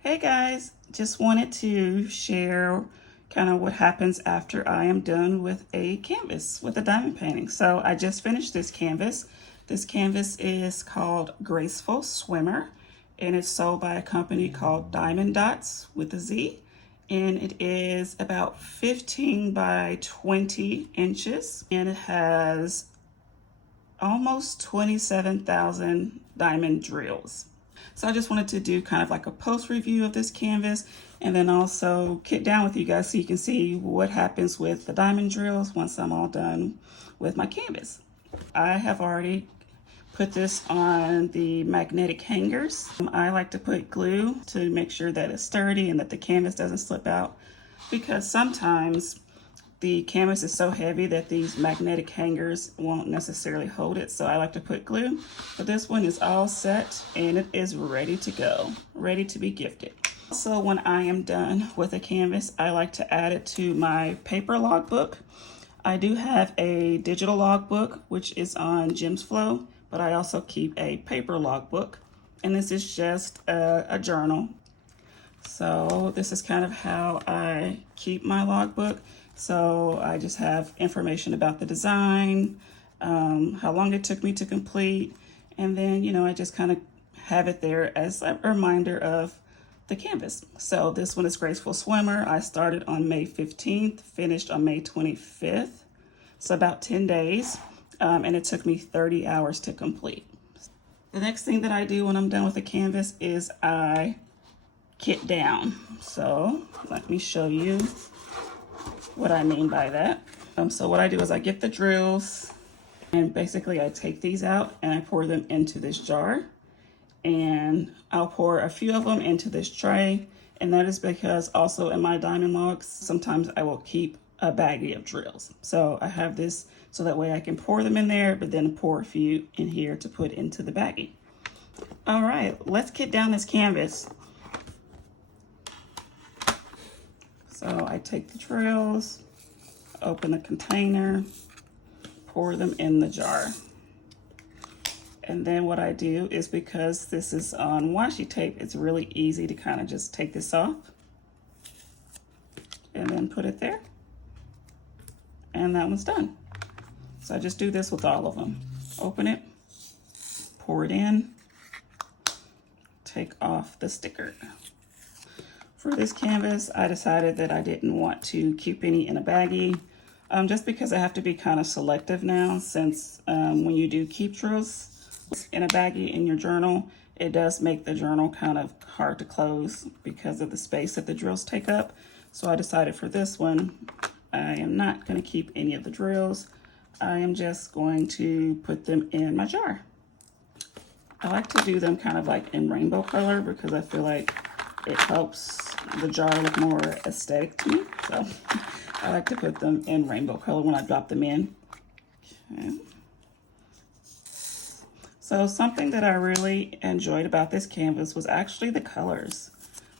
Hey guys, just wanted to share kind of what happens after I am done with a canvas, with a diamond painting. So I just finished this canvas. This canvas is called Graceful Swimmer, and it's sold by a company called Diamond Dotz with a Z. And it is about 15 by 20 inches, and it has almost 27,000 diamond drills. So I just wanted to do kind of like a post review of this canvas and then also get down with you guys so you can see what happens with the diamond drills once I'm all done with my canvas. I have already put this on the magnetic hangers. I like to put glue to make sure that it's sturdy and that the canvas doesn't slip out, because sometimes the canvas is so heavy that these magnetic hangers won't necessarily hold it, so I like to put glue. But this one is all set and it is ready to go, ready to be gifted. So when I am done with a canvas, I like to add it to my paper logbook. I do have a digital logbook, which is on GemsFlow, but I also keep a paper logbook, and this is just a journal. So this is kind of how I keep my logbook. So I just have information about the design, how long it took me to complete, and then, I just kind of have it there as a reminder of the canvas. So this one is Graceful Swimmer. I started on May 15th, finished on May 25th. So about 10 days, and it took me 30 hours to complete. The next thing that I do when I'm done with the canvas is I kit down. So let me show you what I mean by that. So what I do is I get the drills, and basically I take these out and I pour them into this jar, and I'll pour a few of them into this tray. And that is because also in my diamond logs, sometimes I will keep a baggie of drills. So I have this so that way I can pour them in there, but then pour a few in here to put into the baggie. All right, let's kit down this canvas. So I take the drills, open the container, pour them in the jar. And then what I do is, because this is on washi tape, it's really easy to kind of just take this off and then put it there. And that one's done. So I just do this with all of them. Open it, pour it in, take off the sticker. For this canvas, I decided that I didn't want to keep any in a baggie, just because I have to be kind of selective now, since when you do keep drills in a baggie in your journal, it does make the journal kind of hard to close because of the space that the drills take up. So I decided for this one, I am not going to keep any of the drills. I am just going to put them in my jar. I like to do them kind of like in rainbow color because I feel like it helps the jar look more aesthetic to me. So I like to put them in rainbow color when I drop them in. Okay. So something that I really enjoyed about this canvas was actually the colors.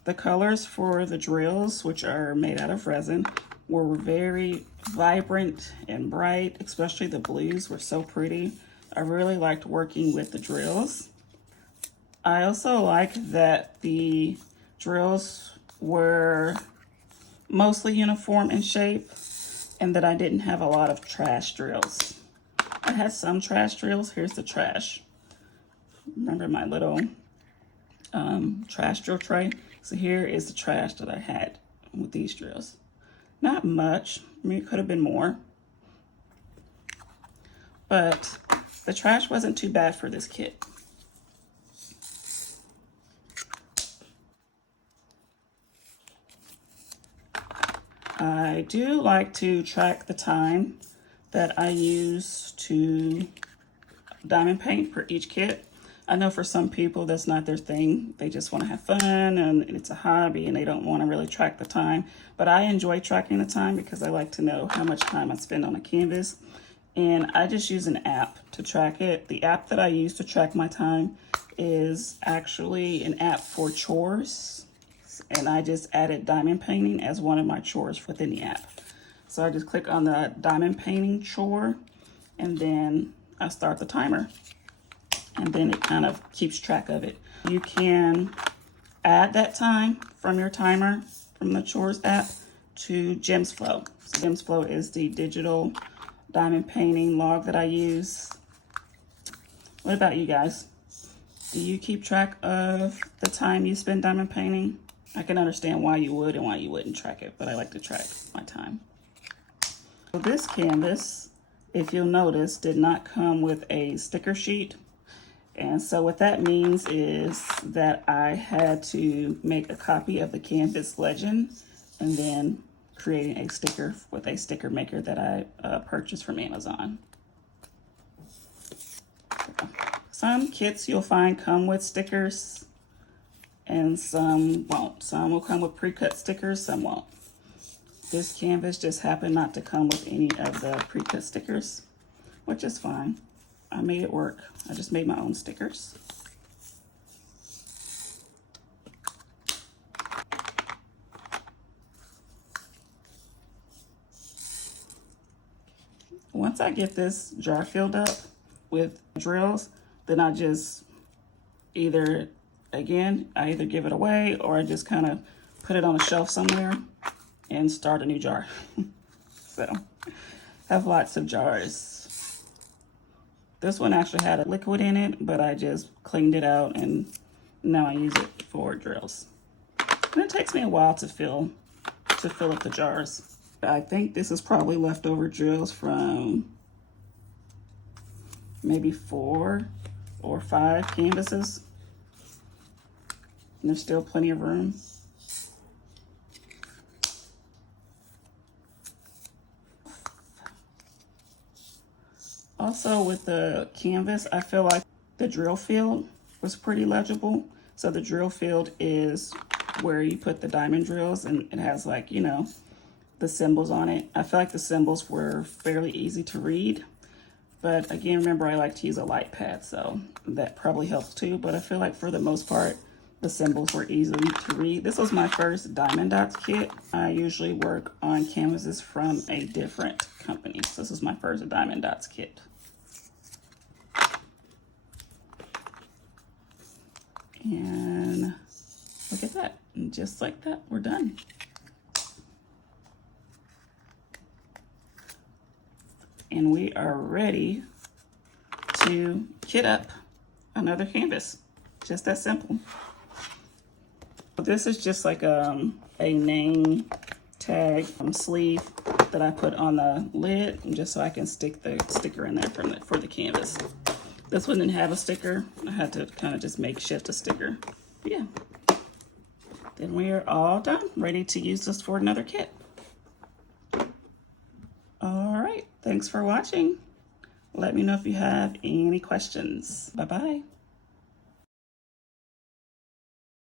The colors for the drills, which are made out of resin, were very vibrant and bright, especially the blues were so pretty. I really liked working with the drills. I also like that the drills were mostly uniform in shape and that I didn't have a lot of trash drills. I had some trash drills. Here's the trash. Remember my little trash drill tray? So here is the trash that I had with these drills. Not much. I mean, it could have been more. But the trash wasn't too bad for this kit. I do like to track the time that I use to diamond paint for each kit. I know for some people that's not their thing. They just want to have fun and it's a hobby and they don't want to really track the time. But I enjoy tracking the time because I like to know how much time I spend on a canvas. And I just use an app to track it. The app that I use to track my time is actually an app for chores. And I just added diamond painting as one of my chores within the app. So I just click on the diamond painting chore and then I start the timer. And then it kind of keeps track of it. You can add that time from your timer from the Chores app to GemsFlow. So GemsFlow is the digital diamond painting log that I use. What about you guys? Do you keep track of the time you spend diamond painting? I can understand why you would and why you wouldn't track it, but I like to track my time. So this canvas, if you'll notice, did not come with a sticker sheet. And so what that means is that I had to make a copy of the canvas legend and then creating a sticker with a sticker maker that I purchased from Amazon. Some kits you'll find come with stickers and some won't. Some will come with pre-cut stickers, some won't. This canvas just happened not to come with any of the pre-cut stickers, which is fine. I made it work. I just made my own stickers. Once I get this jar filled up with drills, then I just I either give it away or I just kind of put it on a shelf somewhere and start a new jar. So I have lots of jars. This one actually had a liquid in it, but I just cleaned it out and now I use it for drills. And it takes me a while to fill up the jars. I think this is probably leftover drills from maybe 4 or 5 canvases. And there's still plenty of room. Also with the canvas, I feel like the drill field was pretty legible. So the drill field is where you put the diamond drills and it has like, you know, the symbols on it. I feel like the symbols were fairly easy to read. But again, remember I like to use a light pad, so that probably helps too. But I feel like for the most part, the symbols were easy to read. This was my first Diamond Dotz kit. I usually work on canvases from a different company. So this is my first Diamond Dotz kit. And look at that. And just like that, we're done. And we are ready to kit up another canvas. Just that simple. This is just like a name tag sleeve that I put on the lid just so I can stick the sticker in there for the canvas. This one didn't have a sticker. I had to kind of just makeshift a sticker. But yeah. Then we are all done, ready to use this for another kit. All right, thanks for watching. Let me know if you have any questions. Bye-bye.